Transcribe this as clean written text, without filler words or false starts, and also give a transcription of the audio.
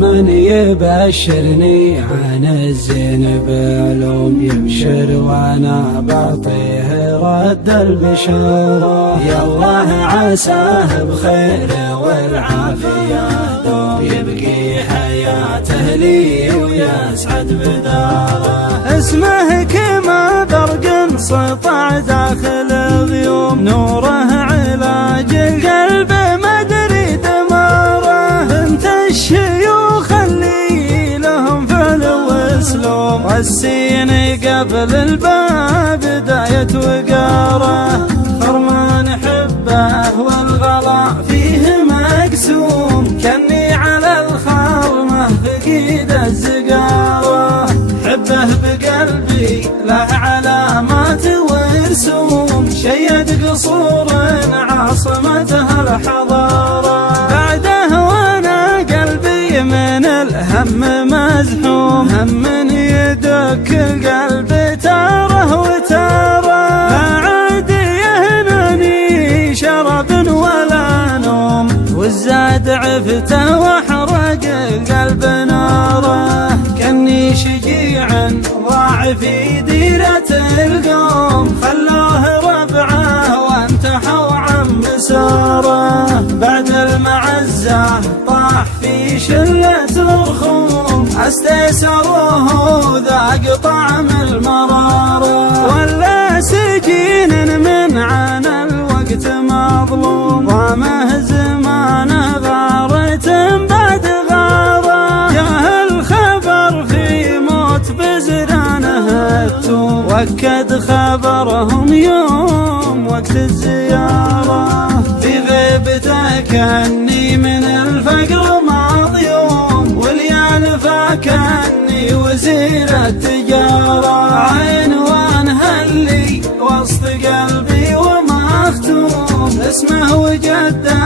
من يبشرني عن الزين بعلوم يبشر وانا بعطيه رد البشارة. يا الله عساه بخير والعافية دوم يبقي حياته لي ويسعد بداره. اسمه كما برق سطع داخل الغيوم نوره علاج القلب مدري دماره. انت الشيوخ اللي لهم فعل واسلوب والسين قبل الباب بداية وقاره. فرمان حبه والغلا فيه مقسوم كني على الخرمة فقيد الزقاره. حبه بقلبي له علامات ورسوم شيد قصور عاصمتها الحضارة. بعده وانا قلبي من الهم مزحوم هم يدك القلب تاره وتاره. ما عاد يهنني شرب ولا نوم والزاد عفته واحرق القلب ناره. كني شجيع ضاع في ديرة القوم خلوه ربعه وانتحوا عن مساره. بعد المعزة طاح في شلة رخوم استيسروه ذاق طعم المرارة. ولا سجين من عنا الوقت مظلوم ضامه زمانه غارة بعد غارة. جاه الخبر في موت بزرانه التوم وكد خبرهم يوم وقت الزيارة. في غيبته كأني من الفقر مظيوم واليال فكأني وزير التجارة. عنوانها اللي وسط قلبي ومختوم اسمه وجده